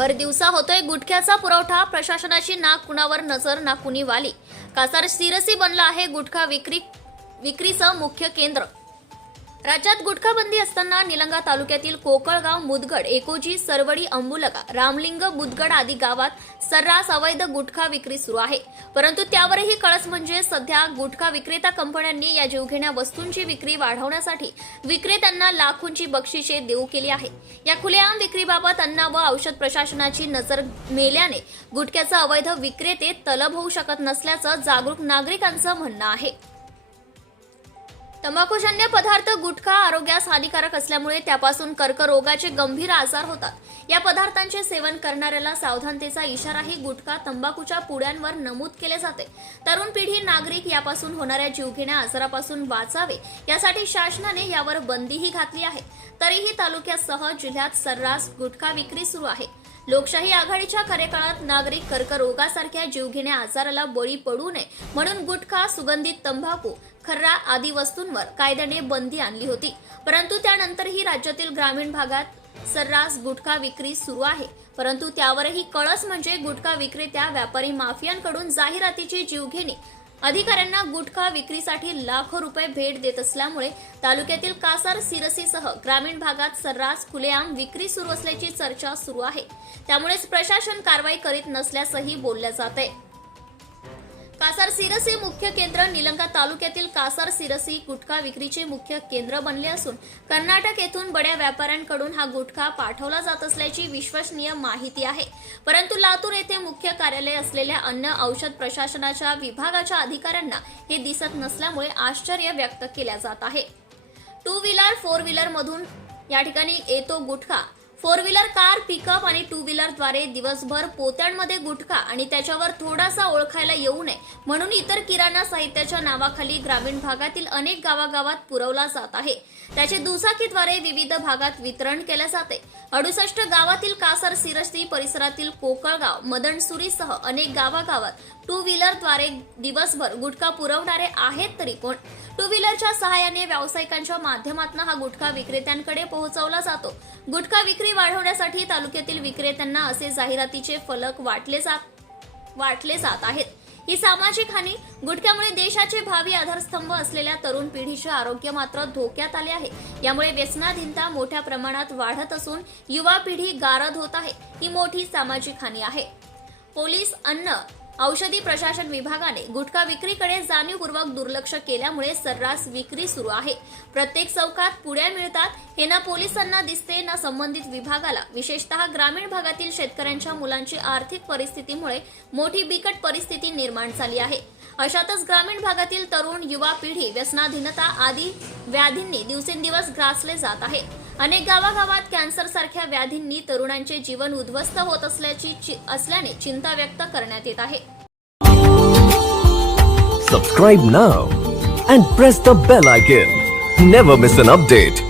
भर दिवसा होतोय गुटख्याचा पुरवठा. प्रशासनाची नाक कुणावर नजर ना कुणी वाली. कासार सिरसी बनला आहे गुटखा विक्री विक्रीचं मुख्य केंद्र. राज्यात गुटखाबंदी असताना निलंगा तालुक्यातील कोकळगाव मुदगड एकोजी सरवडी अंबुलगा रामलिंग मुदगड आदी गावात सर्रास अवैध गुटखा विक्री सुरू आहे. परंतु त्यावरही कळस म्हणजे सध्या गुटखा विक्रेता कंपन्यांनी या जीवघेण्या वस्तूंची विक्री वाढवण्यासाठी विक्रेत्यांना लाखोंची बक्षिसे देऊ केली आहे. या खुलेआम विक्रीबाबत अन्न व औषध प्रशासनाची नजर मेल्याने गुटख्याचा अवैध विक्रेते तलब होऊ शकत नसल्याचं जागरूक नागरिकांचं म्हणणं आहे. तंबाखूजन्य पदार्थ गुटखा आरोग्यास हानिकारक असल्यामुळे त्यापासून कर्करोगाचे गंभीर आजार होतात. या पदार्थांचे सेवन करणाऱ्याला सावधानतेचा इशाराही गुटखा तंबाखूच्या पुड्यांवर नमूद केले जाते. तरुण पिढी नागरिक यापासून होणाऱ्या जीवघेण्या आजारापासून वाचावे यासाठी शासनाने यावर बंदीही घातली आहे. तरीही तालुक्यासह जिल्ह्यात सर्रास गुटखा विक्री सुरू आहे. लोकशाही आघाडीच्या कार्यकाळात नागरिक कर्करोगासारख्या जीवघेण्या आजाराला बळी पडू नये म्हणून गुटखा सुगंधित तंबाखू खर्रा आदी वस्तूंवर कायद्याने बंदी आणली होती. परंतु त्यानंतरही राज्यातील ग्रामीण भागात सर्रास गुटखा विक्री सुरू आहे. परंतु त्यावरही कळस म्हणजे गुटखा विक्रेत्या व्यापारी माफियांकडून जाहिरातीची जीवघेणी अधिकाऱ्यांना गुटखा विक्रीसाठी लाखो रुपये भेट देत असल्यामुळे तालुक्यातील कासार सिरसीसह ग्रामीण भागात सर्रास खुलेआम विक्री सुरू असल्याची चर्चा सुरू आहे. त्यामुळेच प्रशासन कारवाई करीत नसल्याचंही बोललं जात आहे. कासार सिरसी मुख्य केंद्र निलंगा तालुक्यातील कासार सिरसी गुटखा विक्रीचे मुख्य केंद्र बनले असून कर्नाटक येथून बड्या व्यापाऱ्यांकडून हा गुटखा पाठवला जात असल्याची विश्वसनीय माहिती आहे. परंतु लातूर येथे मुख्य कार्यालय असलेल्या अन्न औषध प्रशासनाच्या विभागाच्या अधिकाऱ्यांना हे दिसत नसल्यामुळे आश्चर्य व्यक्त केल्या जात आहे. टू व्हीलर फोर व्हीलर मधून या ठिकाणी येतो गुटखा. फोर व्हीलर कार पिकअप आणि टू व्हीलरद्वारे दिवसभर पोत्यांमध्ये गुटखा आणि त्याच्यावर थोडासा ओळखायला येऊ नये म्हणून इतर किराणा साहित्याच्या नावाखाली ग्रामीण भागातील अनेक गावागावात पुरवला जात आहे. त्याचे दुचाकीद्वारे विविध भागात वितरण केले जाते. अडुसष्ट गावातील कासर सिरस्ती परिसरातील कोकळगाव मदनसुरीसह अनेक गावागावात टू व्हीलरद्वारे दिवसभर गुटखा पुरवणारे आहेत तरी कोण टू व्हीलरच्या सहाय्याने व्यावसायिकांच्या माध्यमातून हा गुटखा विक्रेत्यांकडे पोहोचवला जातो. गुटखा विक्री वाढवण्यासाठी तालुक्यातील विक्रेत्यांना असे जाहिरातीचे फलक वाटले जात वाटले जात आहेत. ही सामाजिक हानी गुटख्यामुळे देशाचे भावी आधारस्तंभ असलेल्या तरुण पिढीचे आरोग्य मात्र धोक्यात आले आहे. यामुळे व्यसनाधीनता मोठ्या प्रमाणात वाढत असून युवा पिढी गारद होत आहे. ही मोठी सामाजिक हानी आहे. पोलीस अन्न औषधी प्रशासन विभागाने गुटखा विक्रीकडे जाणीवपूर्वक दुर्लक्ष केल्यामुळे सर्रास विक्री सुरू आहे. प्रत्येक चौकात पुड्या मिळतात हे ना पोलिसांना दिसते ना संबंधित विभागाला. विशेषतः ग्रामीण भागातील शेतकऱ्यांच्या मुलांची आर्थिक परिस्थितीमुळे मोठी बिकट परिस्थिती निर्माण झाली आहे. अशातच ग्रामीण भागातील तरुण युवा पिढी व्यसनाधीनता आदी व्याधींनी दिवसेंदिवस ग्रासले जात आहे. अनेक गावागावात कॅन्सर सारख्या व्याधींनी तरुणांचे जीवन उद्ध्वस्त होत असल्याची असल्याने चिंता व्यक्त करण्यात येत आहे. Subscribe now and press the bell icon never miss an update